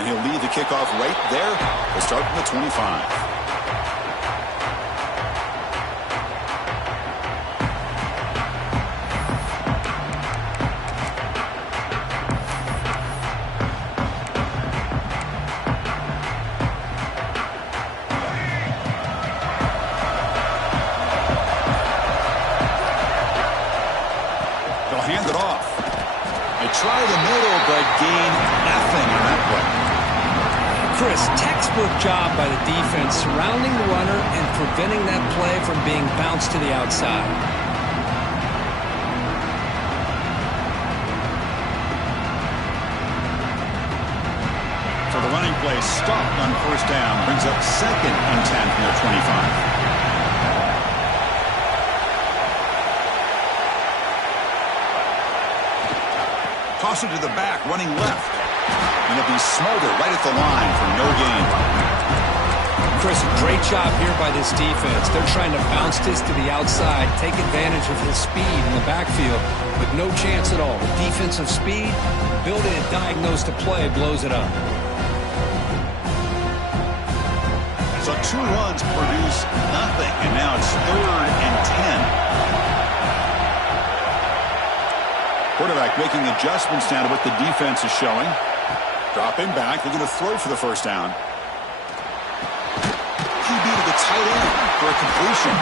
And he'll lead the kickoff right there to start from the 25. Hand it off. They try the middle, but gain nothing on that play. Chris, textbook job by the defense surrounding the runner and preventing that play from being bounced to the outside. So the running play stopped on first down, brings up 2nd and 10 from their 25. Toss it to the back, running left. And he'll be smothered right at the line for no gain. Chris, great job here by this defense. They're trying to bounce this to the outside, take advantage of his speed in the backfield, but no chance at all. The defensive speed, ability to diagnose the play, blows it up. So 2 runs produce nothing, and now it's 3rd and 10. Quarterback making adjustments down to what the defense is showing. Drop him back. They're going to throw for the first down. QB to the tight end for a completion.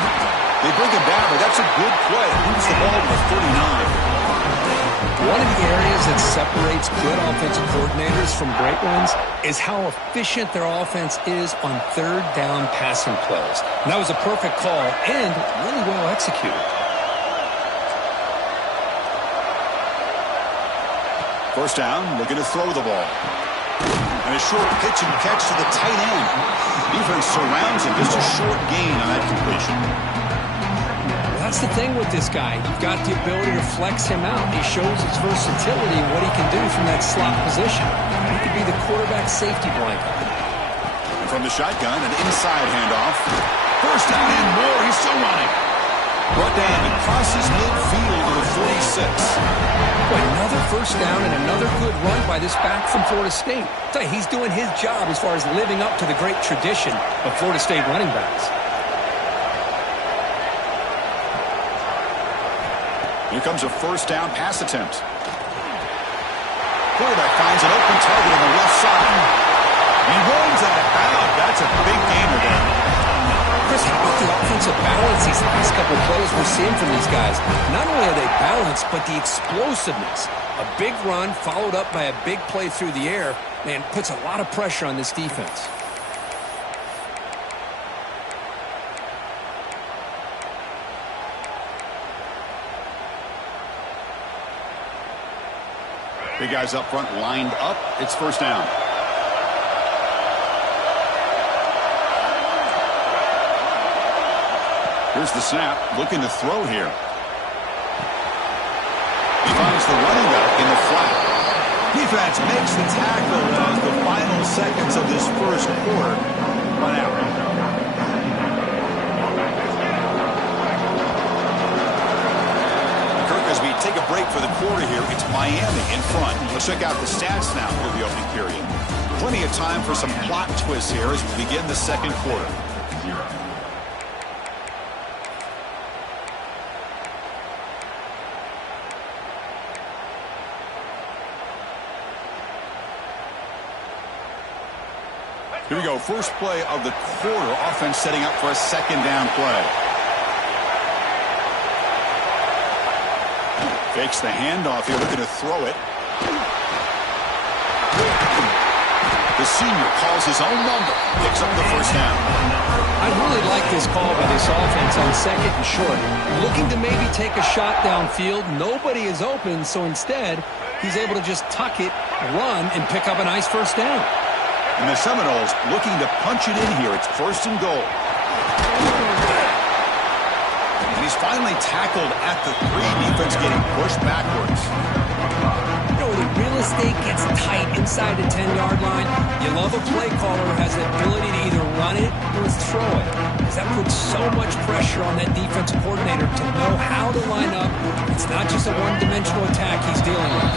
They bring him down, but that's a good play. Moves the ball to the 39. One of the areas that separates good offensive coordinators from great ones is how efficient their offense is on 3rd down passing plays. And that was a perfect call and really well executed. First down, looking to throw the ball. And a short pitch and catch to the tight end. Defense surrounds him. Just a short gain on that completion. Well, that's the thing with this guy. You've got the ability to flex him out. He shows his versatility and what he can do from that slot position. He could be the quarterback safety blanket. And from the shotgun, an inside handoff. First down and more. He's still running. Brought down and crosses midfield to the 46. Another first down and another good run by this back from Florida State. I tell you, he's doing his job as far as living up to the great tradition of Florida State running backs. Here comes a first down pass attempt. Quarterback finds an open target on the left side. He runs out of bounds. That's a big gain today. Chris, how about the offensive balance these last couple of plays we're seeing from these guys? Not only are they balanced, but the explosiveness. A big run followed up by a big play through the air, man, puts a lot of pressure on this defense. Big guys up front lined up. It's first down. Here's the snap, looking to throw here. He finds the running back in the flat. Defense makes the tackle as the final seconds of this first quarter run out. Kirk, as we take a break for the quarter here, it's Miami in front. Let's check out the stats now for the opening period. Plenty of time for some plot twists here as we begin the second quarter. Here we go. First play of the quarter. Offense setting up for a second down play. Fakes the handoff here, looking to throw it. The senior calls his own number. Picks up the first down. I really like this call by this offense on 2nd and short. Looking to maybe take a shot downfield. Nobody is open, so instead, he's able to just tuck it, run, and pick up a nice first down. And the Seminoles looking to punch it in here. It's 1st and goal. And he's finally tackled at the 3. Defense getting pushed backwards. You know, the real estate gets tight inside the 10-yard line. You love a play caller who has the ability to either run it or throw it. Because that puts so much pressure on that defensive coordinator to know how to line up. It's not just a one-dimensional attack he's dealing with.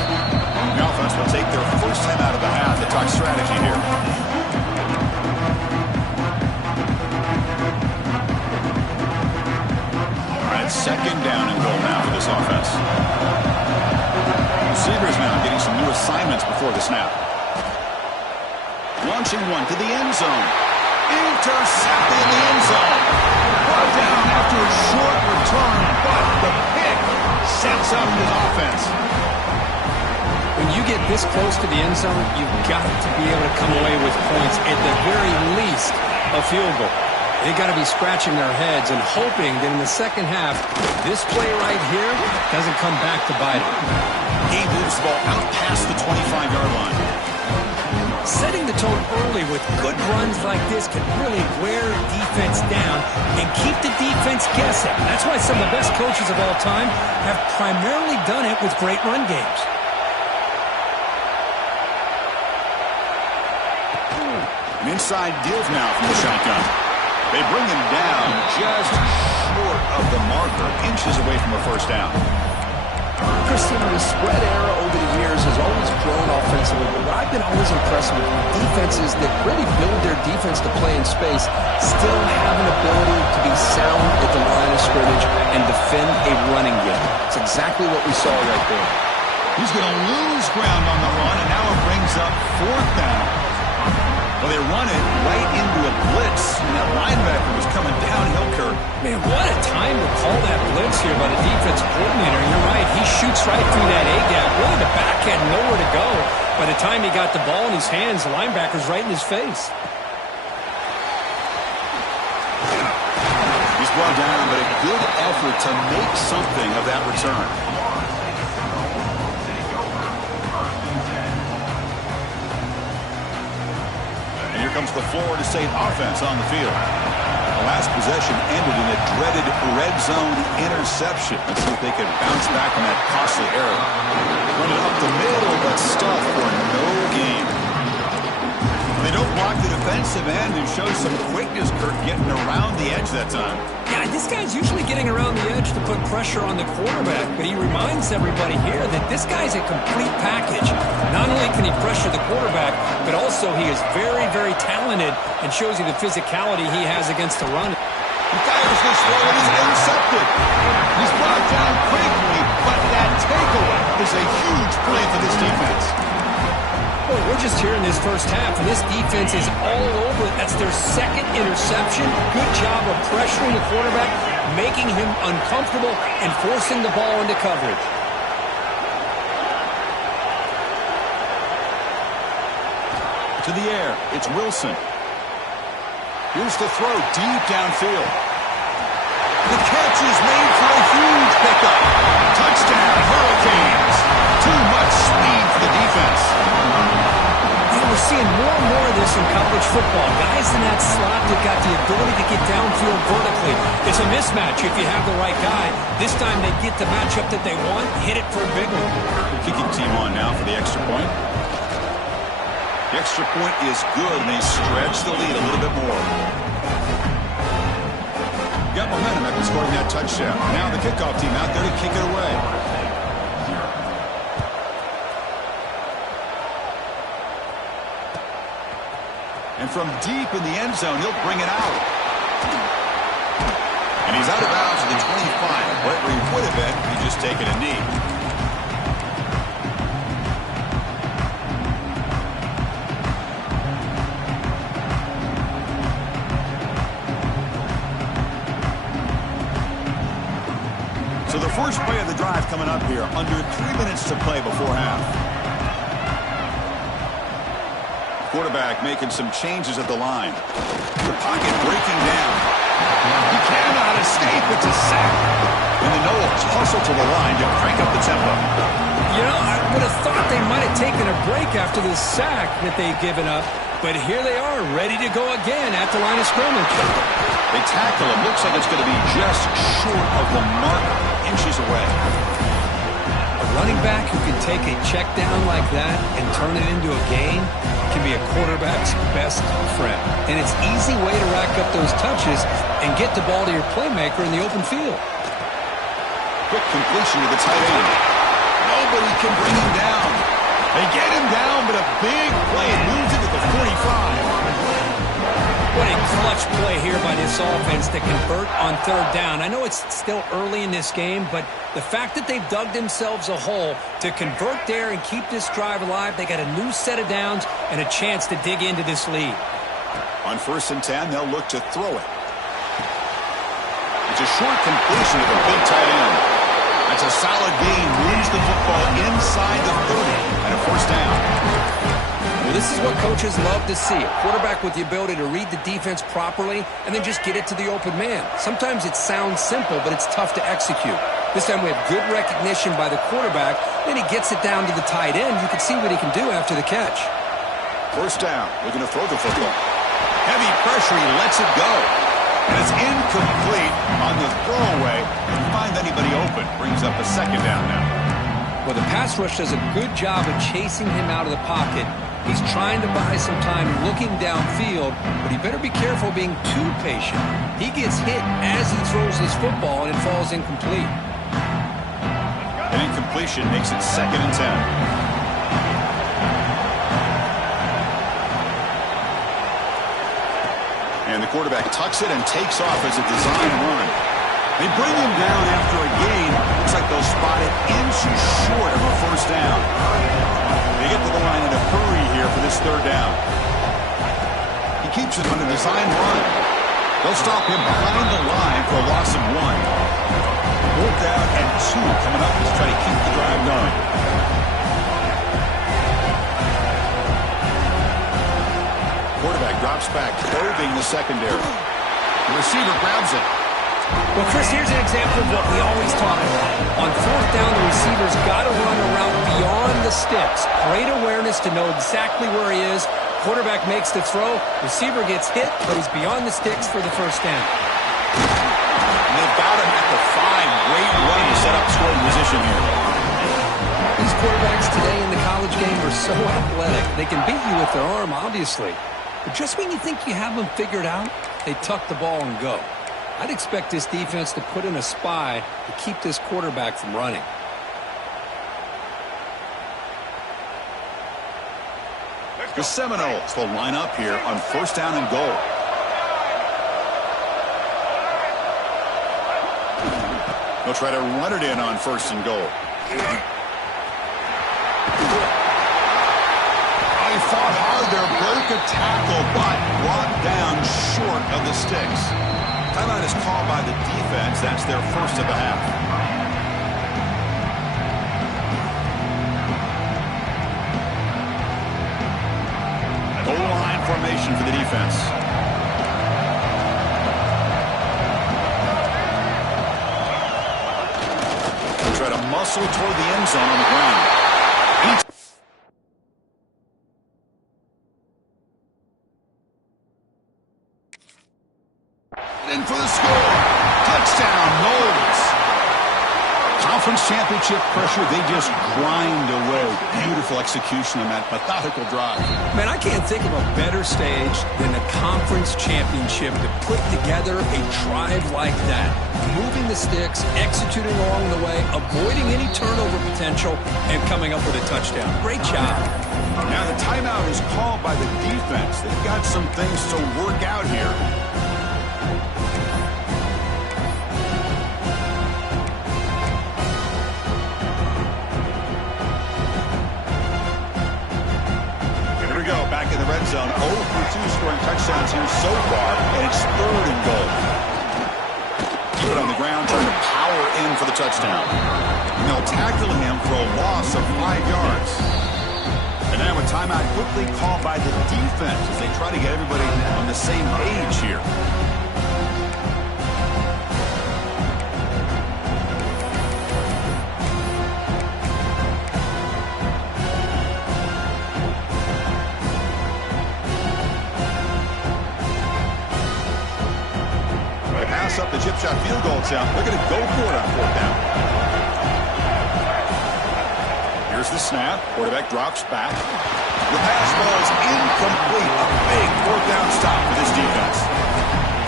The offense will take their first time out of the half. talk strategy here. All right, second down and goal now for this offense. Receivers now getting some new assignments before the snap. Launching one to the end zone. Intercepted in the end zone. Brought down after a short return, but the pick sets up his offense. When you get this close to the end zone, you've got to be able to come away with points, at the very least a field goal. They've got to be scratching their heads and hoping that in the second half, this play right here doesn't come back to bite them. He moves the ball out past the 25-yard line. Setting the tone early with good runs like this can really wear defense down and keep the defense guessing. That's why some of the best coaches of all time have primarily done it with great run games. An inside give now from the shotgun. They bring him down just short of the marker, inches away from a first down. Christian, the spread era over the years has always grown offensively, but what I've been always impressed with defenses that really build their defense to play in space still have an ability to be sound at the line of scrimmage and defend a running game. It's exactly what we saw right there. He's going to lose ground on the run, and now it brings up fourth down. Well, they run it right into a blitz, and that linebacker was coming downhill, Kurt. Man, what a time to call that blitz here by the defensive coordinator. You're right, he shoots right through that A-gap. Really, the back had nowhere to go. By the time he got the ball in his hands, the linebacker's right in his face. He's brought down, but a good effort to make something of that return. Here comes the Florida State offense on the field. The last possession ended in a dreaded red zone interception. Let's see if they can bounce back from that costly error. Run it up the middle, but stuff for no gain. They don't block the defensive end and show some quickness, Kurt, getting around the edge that time. Yeah, this guy's usually getting around the edge to put pressure on the quarterback, but he reminds everybody here that this guy's a complete package. Not only can he pressure the quarterback, but also he is very, very talented and shows you the physicality he has against the run. He fires this throw and is intercepted. He's brought down quickly, but that takeaway is a huge play for this defense. Boy, we're just here in this first half, and this defense is all over it. That's their second interception. Good job of pressuring the quarterback, making him uncomfortable, and forcing the ball into coverage. To the air, it's Wilson. Here's the throw deep downfield. The catch is made for a huge pickup. Touchdown, Hurricanes. Too much speed for the defense. We're seeing more and more of this in college football. Guys in that slot that got the ability to get downfield vertically. It's a mismatch if you have the right guy. This time they get the matchup that they want, hit it for a big one. Kicking team on now for the extra point. The extra point is good, and they stretch the lead a little bit more. Got momentum after scoring that touchdown. Now the kickoff team out there to kick it away. And from deep in the end zone, he'll bring it out. And he's out of bounds at the 25, right where he would have been if he'd just taken a knee. So the first play of the drive coming up here, under 3 minutes to play before half. Quarterback making some changes at the line. The pocket breaking down. He cannot escape. It's a sack. And the Noles hustle to the line to crank up the tempo. You know, I would have thought they might have taken a break after the sack that they'd given up. But here they are, ready to go again at the line of scrimmage. They tackle him. Looks like it's going to be just short of the marker, inches away. A running back who can take a check down like that and turn it into a gain can be a quarterback's best friend. And it's an easy way to rack up those touches and get the ball to your playmaker in the open field. Quick completion to the tight end. Nobody can bring him down. They get him down, but a big play moves into the 45. What a clutch play here by this offense to convert on third down. I know it's still early in this game, but the fact that they've dug themselves a hole to convert there and keep this drive alive, they got a new set of downs and a chance to dig into this lead. On 1st and 10, they'll look to throw it. It's a short completion of a big tight end. That's a solid gain. Moves the football inside the 30 and a 1st down. Well, this is what coaches love to see. A quarterback with the ability to read the defense properly and then just get it to the open man. Sometimes it sounds simple, but it's tough to execute. This time we have good recognition by the quarterback. Then he gets it down to the tight end. You can see what he can do after the catch. 1st down. We're going to throw the football. Heavy pressure. He lets it go. And it's incomplete on the throwaway. Didn't find anybody open. Brings up a 2nd down now. Well, the pass rush does a good job of chasing him out of the pocket. He's trying to buy some time looking downfield, but he better be careful being too patient. He gets hit as he throws this football, and it falls incomplete. An incompletion makes it 2nd and 10. And the quarterback tucks it and takes off as a design run. They bring him down after a gain. Looks like they'll spot it inches short of a 1st down. They get to the line in a hurry here for this 3rd down. He keeps it on a design run. They'll stop him behind the line for a loss of 1. 4th down and 2 coming up to try to keep the drive going. Quarterback drops back, probing the secondary. The receiver grabs it. Well, Chris, here's an example of what we always talk about. On 4th down, the receiver's got to run a route beyond the sticks. Great awareness to know exactly where he is. Quarterback makes the throw. Receiver gets hit, but he's beyond the sticks for the 1st down. And they've got him at the 5. Great run to set up scoring position here. These quarterbacks today in the college game are so athletic. They can beat you with their arm, obviously. But just when you think you have them figured out, they tuck the ball and go. I'd expect this defense to put in a spy to keep this quarterback from running. The Seminoles will line up here on 1st down and goal. They'll try to run it in on 1st and goal. He fought hard there, broke a tackle, but brought down short of the sticks. Timeout is called by the defense. That's their 1st of the half. Goal line formation for the defense. They try to muscle toward the end zone on the ground. In for the score. Touchdown, Noles. Conference championship pressure, they just grind away. Beautiful execution on that methodical drive. Man, I can't think of a better stage than the conference championship to put together a drive like that. Moving the sticks, executing along the way, avoiding any turnover potential, and coming up with a touchdown. Great job. Now the timeout is called by the defense. They've got some things to work out here. Back in the red zone, 0 for 2 scoring touchdowns here so far, and it's 3rd and goal. Keep it on the ground, trying to power in for the touchdown. And they'll tackle him for a loss of 5 yards. And now a timeout quickly called by the defense as they try to get everybody on the same page here. Up the chip shot field goal attempt. They're going to go for it on 4th down. Here's the snap. Quarterback drops back. The pass ball is incomplete. A big 4th down stop for this defense.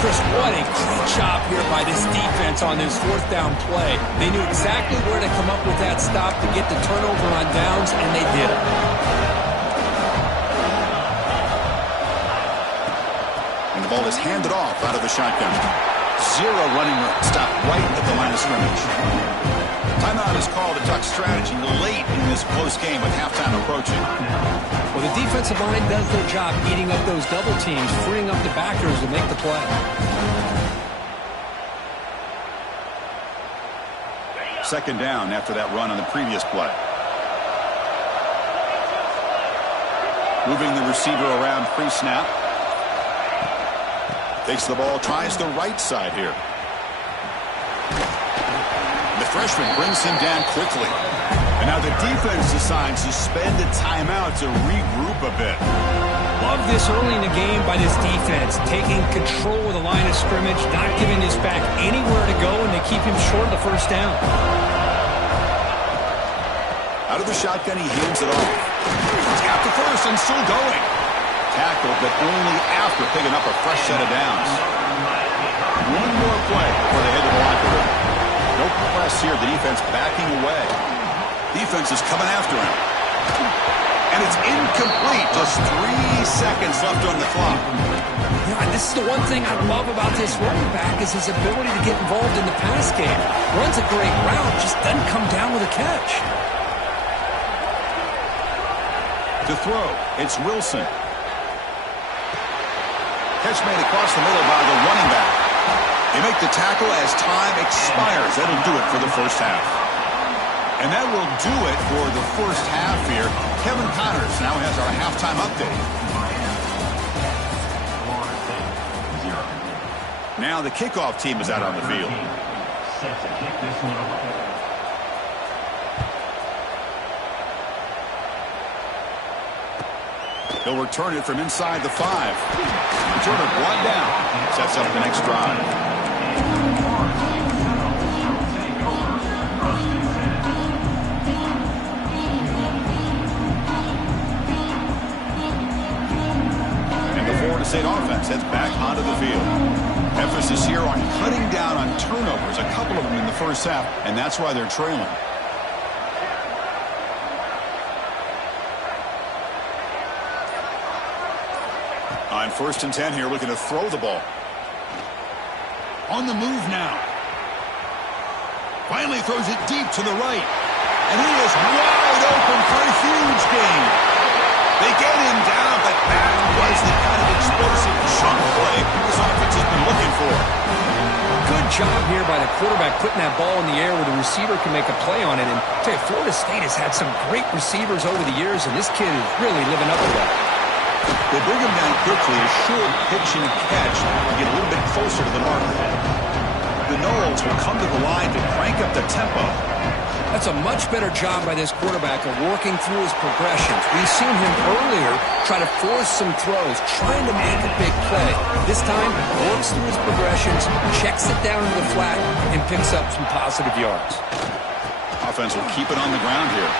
Chris, what a great job here by this defense on this fourth down play. They knew exactly where to come up with that stop to get the turnover on downs, and they did it. And the ball is handed off out of the shotgun. Zero running room. Stop right at the line of scrimmage. Timeout is called to talk strategy late in this close game with halftime approaching. Well, the defensive line does their job eating up those double teams, freeing up the backers to make the play. Second down after that run on the previous play. Moving the receiver around pre-snap. Takes the ball, tries the right side here. The freshman brings him down quickly. And now the defense decides to spend a timeout to regroup a bit. Love this early in the game by this defense, taking control of the line of scrimmage, not giving this back anywhere to go, and they keep him short of the first down. Out of the shotgun, he hands it off. He's got the first and still going. Tackled, but only after picking up a fresh set of downs. One more play before they head to the locker room. No press here. The defense backing away. Defense is coming after him. And it's incomplete. Just 3 seconds left on the clock. Yeah, this is the one thing I love about this running back is his ability to get involved in the pass game. Runs a great route, just doesn't come down with a catch. To throw, it's Wilson. Catch made across the middle by the running back. They make the tackle as time expires. That'll do it for the first half. And that will do it for the first half here. Kevin Connors now has our halftime update. Now the kickoff team is out on the field. He'll return it from inside the 5. Returner brought down. Sets up the next drive. And the Florida State offense heads back onto the field. Emphasis here on cutting down on turnovers, a couple of them in the first half, and that's why they're trailing. On 1st and 10 here, looking to throw the ball. On the move now. Finally throws it deep to the right. And he is wide open for a huge gain. They get him down, but that was the kind of explosive chunk play this offense has been looking for. Good job here by the quarterback putting that ball in the air where the receiver can make a play on it. And I tell you, Florida State has had some great receivers over the years, and this kid is really living up to that. They bring him down quickly, a short pitch and catch to get a little bit closer to the marker. The Noles will come to the line to crank up the tempo. That's a much better job by this quarterback of working through his progressions. We've seen him earlier try to force some throws, trying to make a big play. This time, works through his progressions, checks it down to the flat, and picks up some positive yards. Offense will keep it on the ground here.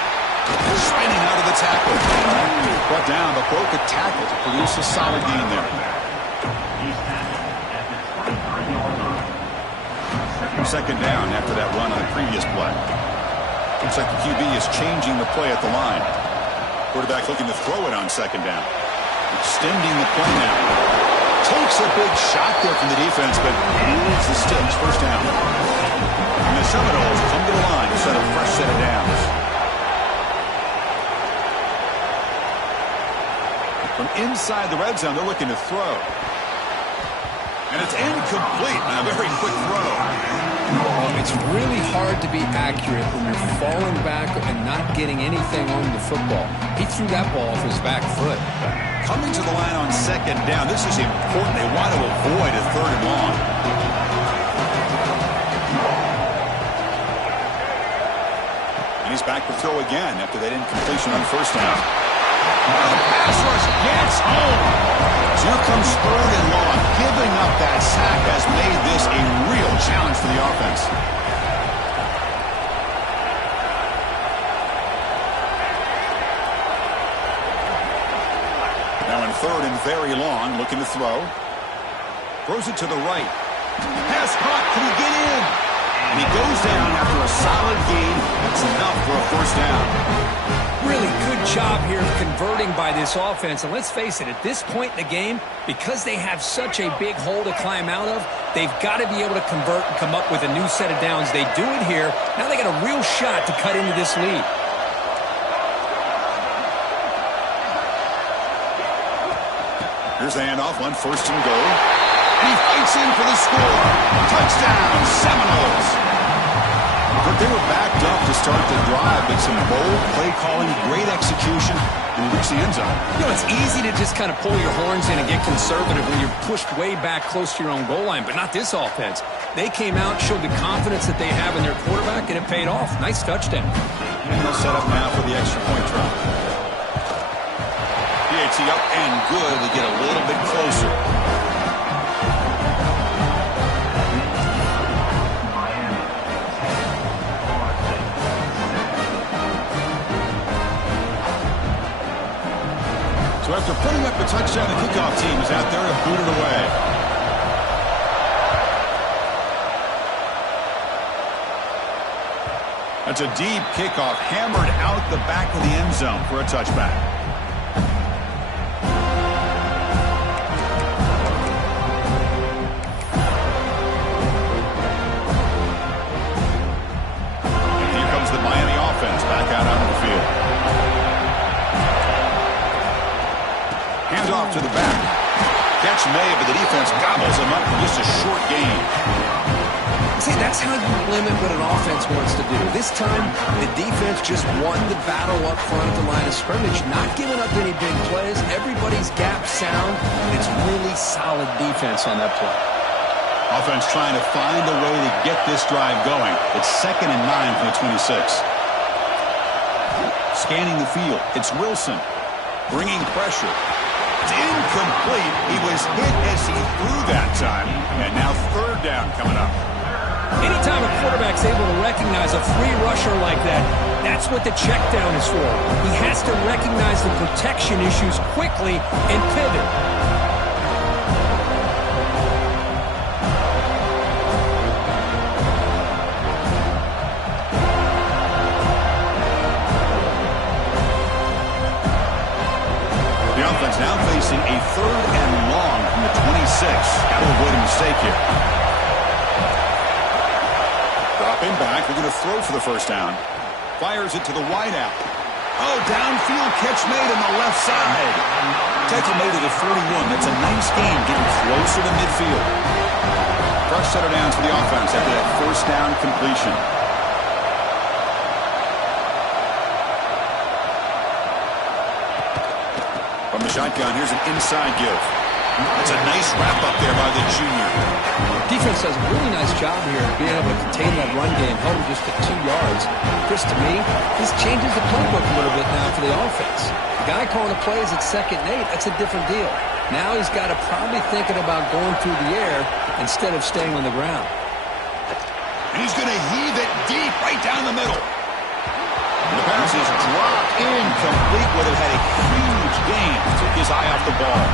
Spinning out of the tackle. Brought down, but broke a tackle to produce a solid gain there. Second down after that run on the previous play. Looks like the QB is changing the play at the line. Quarterback looking to throw it on second down. Extending the play now. Takes a big shot there from the defense, but moves the sticks. First down. And the Seminoles come to the line to set a fresh set of downs. From inside the red zone, they're looking to throw. And it's incomplete on a very quick throw. It's really hard to be accurate when you're falling back and not getting anything on the football. He threw that ball off his back foot. Coming to the line on second down, this is important. They want to avoid a third and long. And he's back to throw again after that incompletion on first down. Pass rush gets home. Here comes third and long. Giving up that sack has made this a real challenge for the offense. Now in third and very long, looking to throw. Throws it to the right. Pass caught. Can he get in? And he goes down after a solid gain. That's enough for a first down. Really good job here of converting by this offense. And let's face it, at this point in the game, because they have such a big hole to climb out of, they've got to be able to convert and come up with a new set of downs. They do it here. Now they got a real shot to cut into this lead. Here's the handoff on 1st and goal. And he fights in for the score. Touchdown, Seminoles. But they were backed up to start the drive, but some bold play calling, great execution, and reach the end zone. You know, it's easy to just kind of pull your horns in and get conservative when you're pushed way back close to your own goal line, but not this offense. They came out, showed the confidence that they have in their quarterback, and it paid off. Nice touchdown. And they'll set up now for the extra point try. PAT up and good. They get a little bit closer. So after putting up the touchdown, the kickoff team is out there to boot it away. That's a deep kickoff, hammered out the back of the end zone for a touchback. And here comes the Miami offense back out onto the field. Hands off to the back. Catch made, but the defense gobbles him up for just a short gain. See, that's how you limit what an offense wants to do. This time, the defense just won the battle up front at the line of scrimmage, not giving up any big plays. Everybody's gap sound. It's really solid defense on that play. Offense trying to find a way to get this drive going. It's 2nd and 9 from the 26. Scanning the field. It's Wilson. Bringing pressure. It's incomplete. He was hit as he threw that time. And now 3rd down coming up. Anytime a quarterback's able to recognize a free rusher like that, that's what the check down is for. He has to recognize the protection issues quickly and pivot. The offense now facing a 3rd and long from the 26. Got to avoid a mistake here. Dropping back, they're going to throw for the first down. Fires it to the wideout. Oh, downfield catch made on the left side. Tackle made it at 41. That's a nice game, getting closer to midfield. Fresh set of downs for the offense after that 1st down completion. From the shotgun, here's an inside give. That's a nice wrap up there by the junior. Defense does a really nice job here of being able to contain that run game, held him just at 2 yards. Chris, to me, this changes the playbook a little bit now for the offense. The guy calling the plays at 2nd and 8, that's a different deal. Now he's got to probably thinking about going through the air instead of staying on the ground. And he's going to heave it deep right down the middle. And the pass is dropped incomplete. Would have had a huge gain. Took his eye off the ball.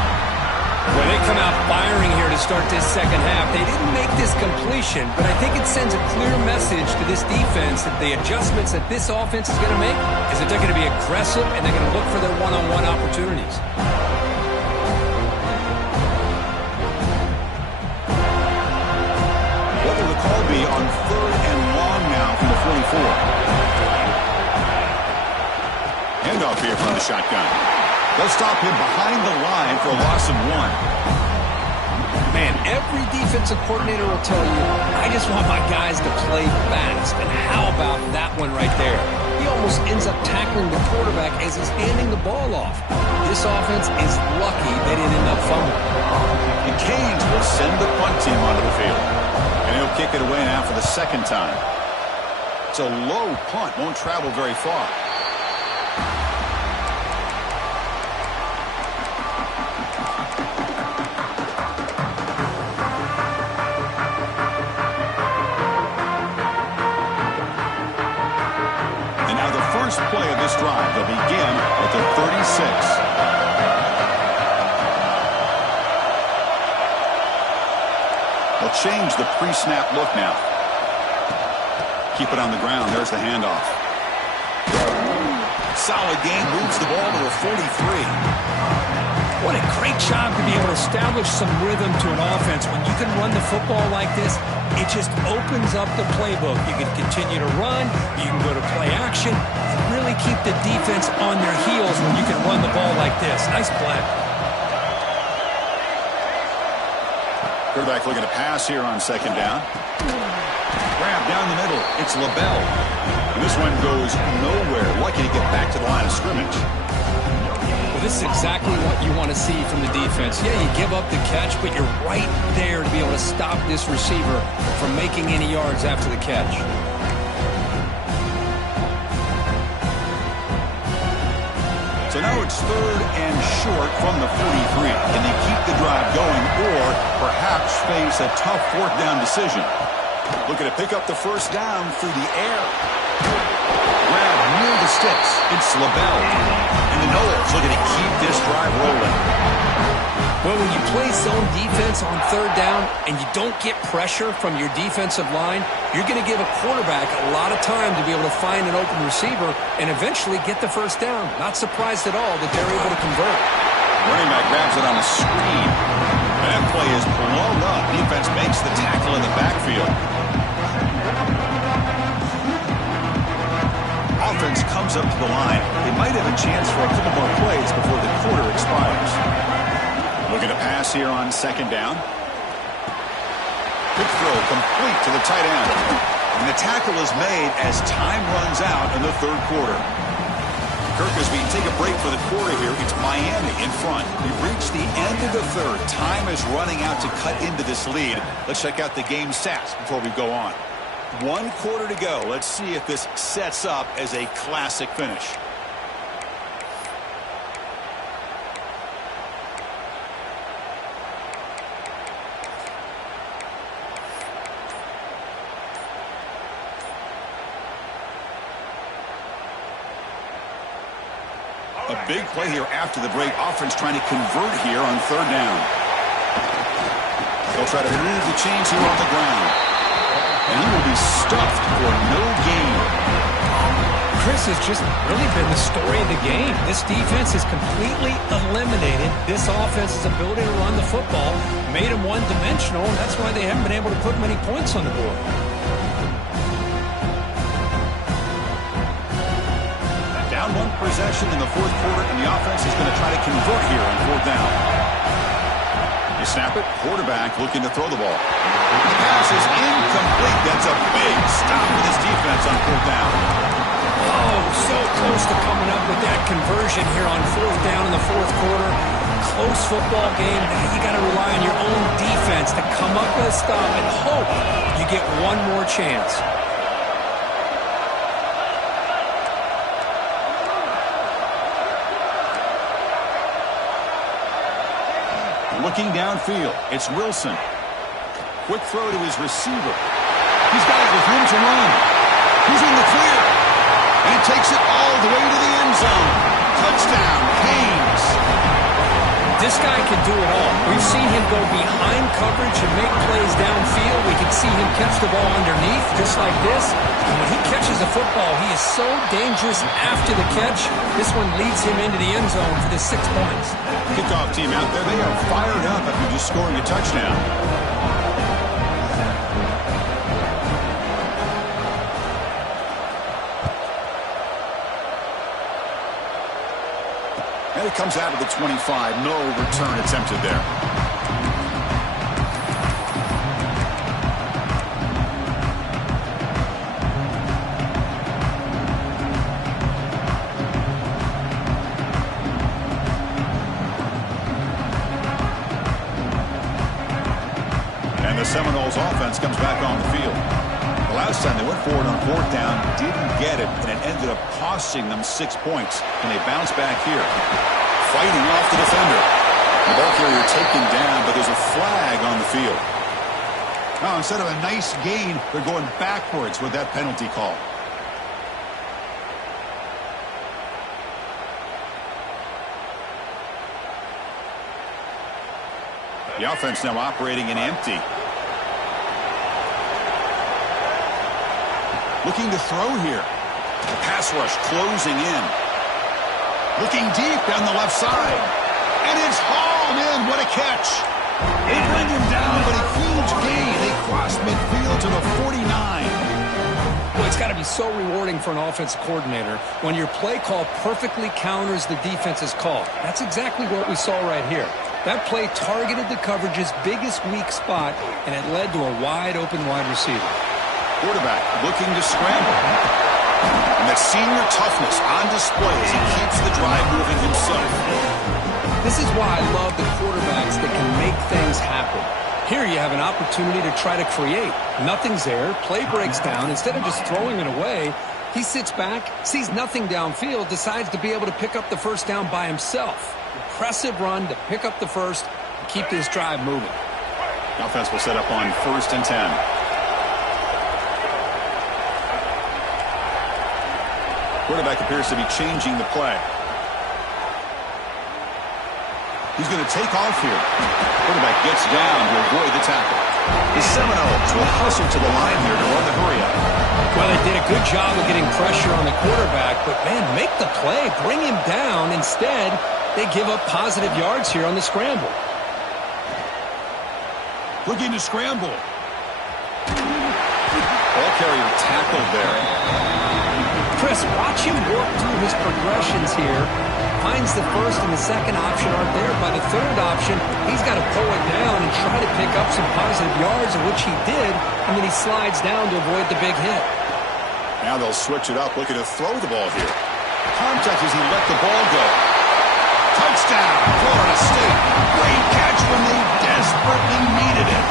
Well, they come out firing here to start this 2nd half. They didn't make this completion, but I think it sends a clear message to this defense that the adjustments that this offense is going to make is that they're going to be aggressive and they're going to look for their one-on-one opportunities. What will the call be on 3rd and long now from the 44? Handoff here from the shotgun. They'll stop him behind the line for a loss of 1. Man, every defensive coordinator will tell you, I just want my guys to play fast. And how about that one right there? He almost ends up tackling the quarterback as he's handing the ball off. This offense is lucky they didn't end up fumbling. The Canes will send the punt team onto the field. And he'll kick it away now for the 2nd time. It's a low punt, won't travel very far. Play of this drive. They'll begin at the 36. They'll change the pre-snap look now. Keep it on the ground. There's the handoff. Solid gain, moves the ball to the 43. What a great job to be able to establish some rhythm to an offense. When you can run the football like this, it just opens up the playbook. You can continue to run, you can go to play action, and really keep the defense on their heels when you can run the ball like this. Nice play. Quarterback looking to pass here on second down. Grab down the middle. It's LaBelle. And this one goes nowhere. Lucky to get back to the line of scrimmage. Well, this is exactly what you want to see from the defense. Yeah, you give up the catch, but you're right there to be able to stop this receiver from making any yards after the catch. So now it's 3rd and short from the 43. Can they keep the drive going or perhaps face a tough 4th down decision? Looking to pick up the first down through the air. Grab near the sticks. It's LaBelle. And the Noles looking to keep this drive rolling. Well, when you play zone defense on 3rd down and you don't get pressure from your defensive line, you're going to give a quarterback a lot of time to be able to find an open receiver and eventually get the first down. Not surprised at all that they're able to convert. Running back grabs it on a screen. And that play is blown up. Defense makes the tackle in the backfield. Offense comes up to the line. They might have a chance for a couple more plays before the quarter expires. Looking to pass here on second down. Quick throw complete to the tight end. And the tackle is made as time runs out in the 3rd quarter. Kirk, as we take a break for the quarter here, it's Miami in front. We've reached the end of the 3rd. Time is running out to cut into this lead. Let's check out the game stats before we go on. 1 quarter to go. Let's see if this sets up as a classic finish. A big play here after the break. Offense trying to convert here on 3rd down. They'll try to move the chains here on the ground. And he will be stuffed for no gain. Chris has just really been the story of the game. This defense has completely eliminated this offense's ability to run the football, made them one-dimensional, and that's why they haven't been able to put many points on the board. Down 1 possession in the 4th quarter, and the offense is going to try to convert here on 4th down. You snap it, quarterback looking to throw the ball. The pass is incomplete. That's a big stop for this defense on 4th down. Oh, so close to coming up with that conversion here on 4th down in the 4th quarter. Close football game. Now you got to rely on your own defense to come up with a stop and hope you get one more chance. Looking downfield, it's Wilson. Quick throw to his receiver. He's got it with room to run. He's in the clear. And he takes it all the way to the end zone. Touchdown, Canes. This guy can do it all. We've seen him go behind coverage and make plays downfield. We can see him catch the ball underneath, just like this. And when he catches the football, he is so dangerous after the catch. This one leads him into the end zone for the 6 points. Kickoff team out there. They are fired up after just scoring a touchdown. And it comes out of the 25. No return attempted there. And the Seminoles offense comes back on the field. The last time they went forward on 4th down, didn't get it, and it ended up costing them 6 points. And they bounce back here, fighting off the defender. The ball carrier taken down, but there's a flag on the field. Now, instead of a nice gain, they're going backwards with that penalty call. The offense now operating in empty. Looking to throw here. Pass rush closing in. Looking deep down the left side. And it's hauled in. What a catch. They bring him down, but a huge gain. They cross midfield to the 49. Well, it's got to be so rewarding for an offensive coordinator when your play call perfectly counters the defense's call. That's exactly what we saw right here. That play targeted the coverage's biggest weak spot, and it led to a wide-open wide receiver. Quarterback looking to scramble. And that senior toughness on display as he keeps the drive moving himself. This is why I love the quarterbacks that can make things happen. Here you have an opportunity to try to create. Nothing's there. Play breaks down. Instead of just throwing it away, he sits back, sees nothing downfield, decides to be able to pick up the first down by himself. Impressive run to pick up the first and keep this drive moving. Offense will set up on 1st and 10. Quarterback appears to be changing the play. He's going to take off here. Quarterback gets down to avoid the tackle. The Seminoles will hustle to the line here to run the hurry up. Well, they did a good job of getting pressure on the quarterback, but, man, make the play. Bring him down. Instead, they give up positive yards here on the scramble. Looking to scramble. Ball carrier tackled there. Chris, watch him work through his progressions here. Finds the first and the second option aren't there. By the third option, he's got to pull it down and try to pick up some positive yards, of which he did, and then he slides down to avoid the big hit. Now they'll switch it up, looking to throw the ball here. Contact as he let the ball go. Touchdown, Florida State. Great catch when they desperately needed it.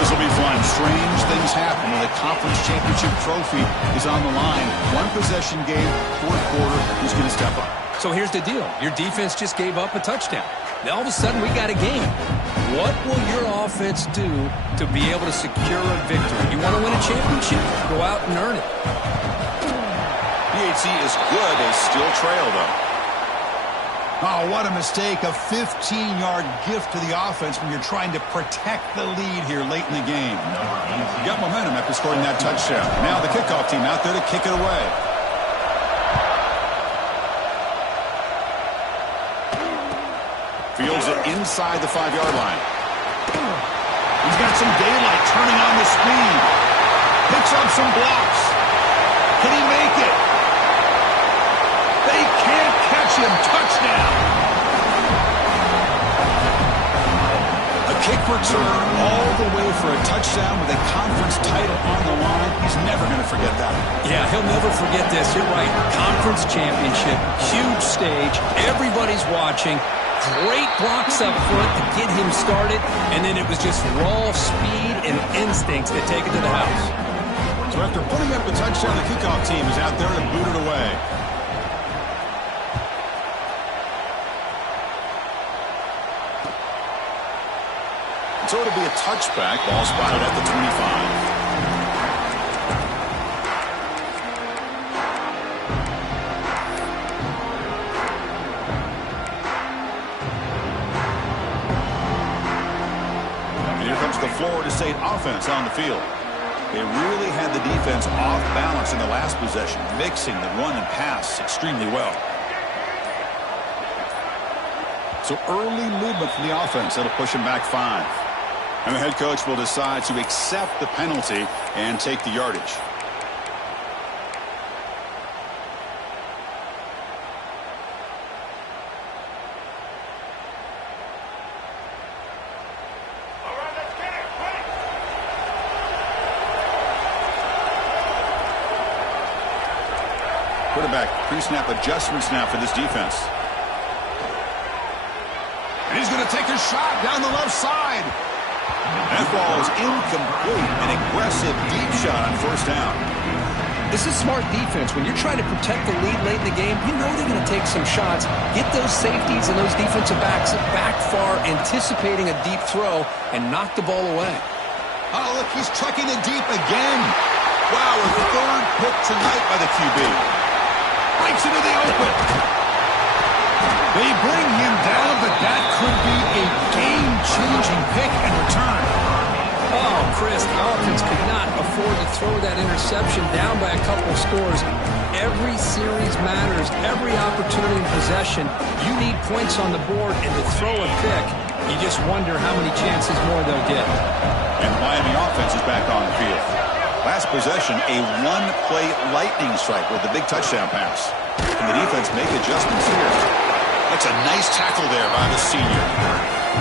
This will be fun. Strange things happen when the conference championship trophy is on the line. One possession game, 4th quarter. Who's going to step up? So here's the deal. Your defense just gave up a touchdown. Now all of a sudden we got a game. What will your offense do to be able to secure a victory? You want to win a championship? Go out and earn it. PHC is good. They still trail, though. Oh, what a mistake. A 15-yard gift to the offense when you're trying to protect the lead here late in the game. You got momentum after scoring that touchdown. Now the kickoff team out there to kick it away. Fields it inside the 5-yard line. He's got some daylight turning on the speed. Picks up some blocks. Can he make it? They can't catch him. Touchdown. A kick return all the way for a touchdown with a conference title on the line. He's never going to forget that. Yeah, he'll never forget this. You're right. Conference championship. Huge stage. Everybody's watching. Great blocks up front to get him started. And then it was just raw speed and instincts that take it to the house. So after putting up a touchdown, the kickoff team is out there to boot it away. So it'll be a touchback. Ball spotted at the 25. And here comes the Florida State offense on the field. They really had the defense off balance in the last possession, mixing the run and pass extremely well. So early movement from the offense. That'll push him back 5. And the head coach will decide to accept the penalty and take the yardage. Quarterback pre-snap adjustments now for this defense. And he's going to take a shot down the left side. That ball is incomplete. An aggressive deep shot on 1st down. This is smart defense. When you're trying to protect the lead late in the game, you know they're going to take some shots. Get those safeties and those defensive backs back far, anticipating a deep throw, and knock the ball away. Oh, look, he's chucking it deep again. Wow, a 3rd pick tonight by the QB. Breaks into the open. They bring him down, but that could be a game-changing pick and return. Oh, Chris, the offense could not afford to throw that interception down by a couple scores. Every series matters. Every opportunity in possession, you need points on the board, and to throw a pick, you just wonder how many chances more they'll get. And the Miami offense is back on the field. Last possession, a one-play lightning strike with the big touchdown pass. Can the defense make adjustments here? That's a nice tackle there by the senior.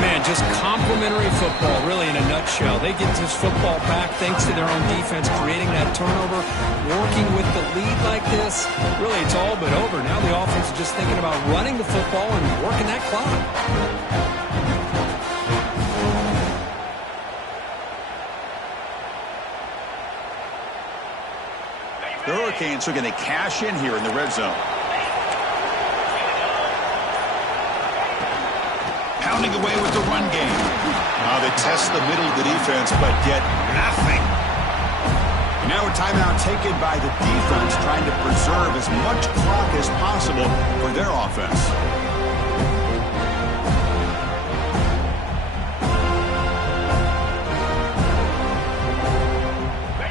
Man, just complimentary football, really, in a nutshell. They get this football back thanks to their own defense, creating that turnover, working with the lead like this. Really, it's all but over. Now the offense is just thinking about running the football and working that clock. The Hurricanes are going to cash in here in the red zone. Pounding away with the run game. Now they test the middle of the defense, but get nothing. Now a timeout taken by the defense, trying to preserve as much clock as possible for their offense.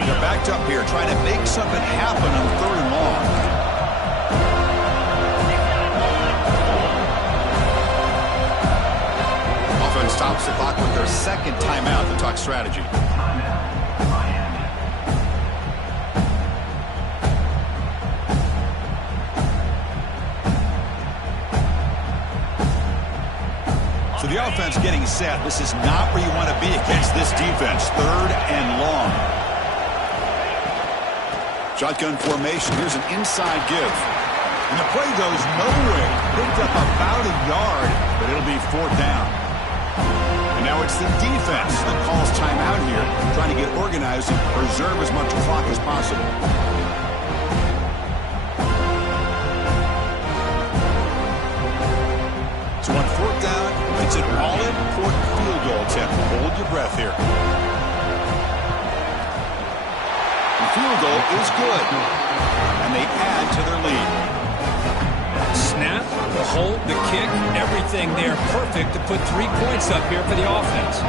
They're backed up here, trying to make something happen on 3rd and long. Stops the clock with their second timeout to talk strategy. So the offense getting set. This is not where you want to be against this defense. 3rd and long. Shotgun formation. Here's an inside give. And the play goes nowhere. Picked up about a yard, but it'll be 4th down. And now it's the defense that calls timeout here, trying to get organized and preserve as much clock as possible. So on 4th down, it's an all-important field goal attempt. Hold your breath here. The field goal is good, and they add to their lead. Snap, the hold, the kick, everything there perfect to put 3 points up here for the offense.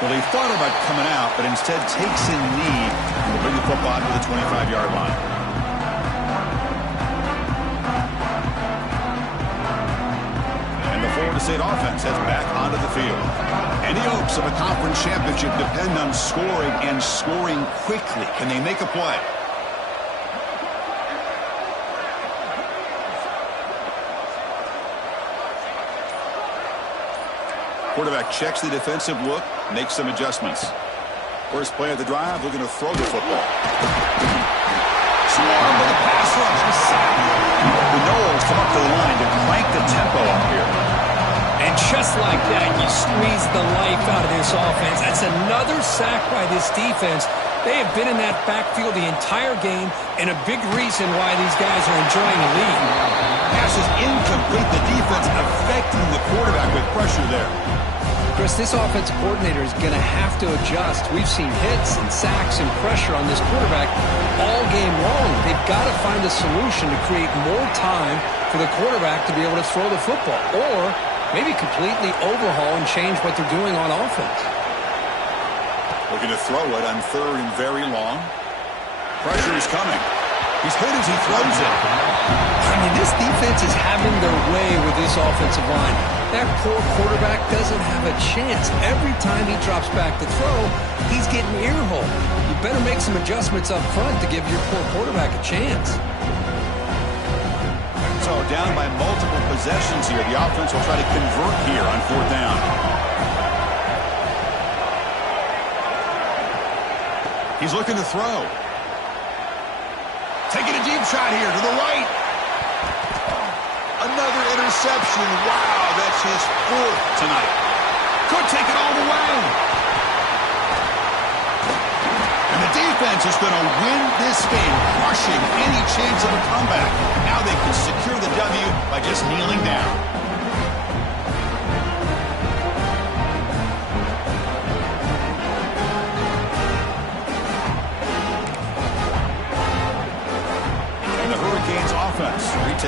Well, he thought about coming out, but instead takes in knee and will bring the football to the 25-yard line. And the Florida State offense heads back onto the field. Any hopes of a conference championship depend on scoring and scoring quickly. Can they make a play? Quarterback checks the defensive look, makes some adjustments. First play of the drive, looking to throw the football. Swarm with a pass rush. The Noles come up to the line to crank the tempo up here. And just like that, you squeeze the life out of this offense. That's another sack by this defense. They have been in that backfield the entire game, and a big reason why these guys are enjoying the lead. Pass is incomplete. The defense affecting the quarterback with pressure there. Chris, this offensive coordinator is going to have to adjust. We've seen hits and sacks and pressure on this quarterback all game long. They've got to find a solution to create more time for the quarterback to be able to throw the football, or maybe completely overhaul and change what they're doing on offense. Looking to throw it on 3rd and very long. Pressure is coming. He's hit as he throws it. I mean, this defense is having their way with this offensive line. That poor quarterback doesn't have a chance. Every time he drops back to throw, he's getting earholed. You better make some adjustments up front to give your poor quarterback a chance. So down by multiple possessions here. The offense will try to convert here on 4th down. He's looking to throw. Taking a deep shot here to the right. Another interception. Wow, that's his 4th tonight. Could take it all the way. And the defense is going to win this game, crushing any chance of a comeback. Now they can secure the W by just kneeling down.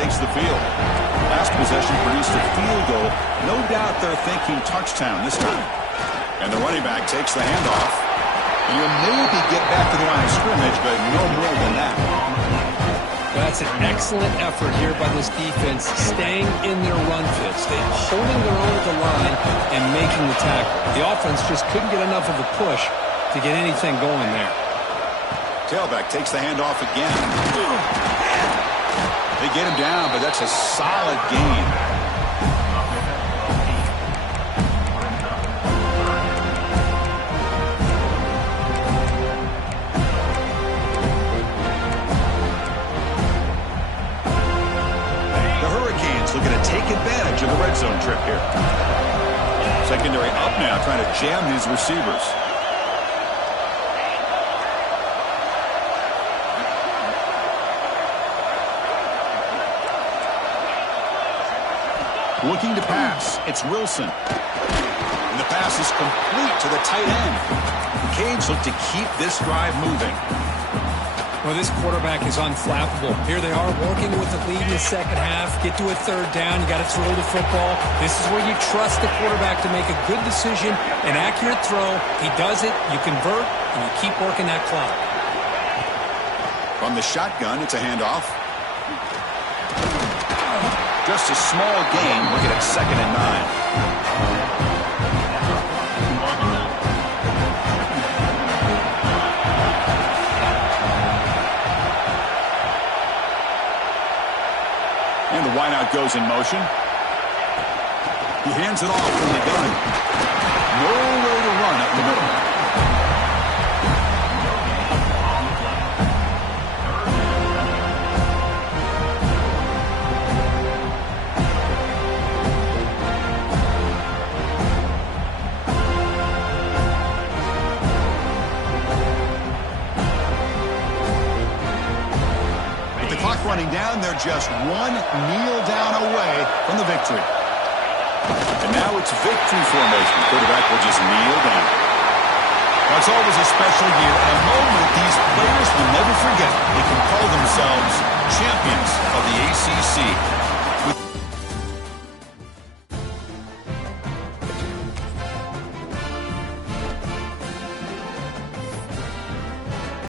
takes the field. Last possession produced a field goal. No doubt they're thinking touchdown this time. And the running back takes the handoff. And you'll maybe get back to the line of scrimmage, but no more than that. That's an excellent effort here by this defense, staying in their run fits. They're holding their own at the line and making the tackle. The offense just couldn't get enough of a push to get anything going there. Tailback takes the handoff again. They get him down, but that's a solid gain. The Hurricanes looking to take advantage of the red zone trip here. Secondary up now, trying to jam these receivers. Looking to pass. It's Wilson. And the pass is complete to the tight end. The Canes look to keep this drive moving. Well, this quarterback is unflappable. Here they are working with the lead in the second half. Get to a third down. You got to throw the football. This is where you trust the quarterback to make a good decision, an accurate throw. He does it. You convert, and you keep working that clock. From the shotgun, it's a handoff. Just a small gain. Looking at 2nd and 9. And the wideout goes in motion. He hands it off from the gun. No way to run up the middle. Running down, they're just one kneel down away from the victory. And now it's victory formation. The quarterback will just kneel down. That's always a special year, a moment these players will never forget. They can call themselves champions of the ACC.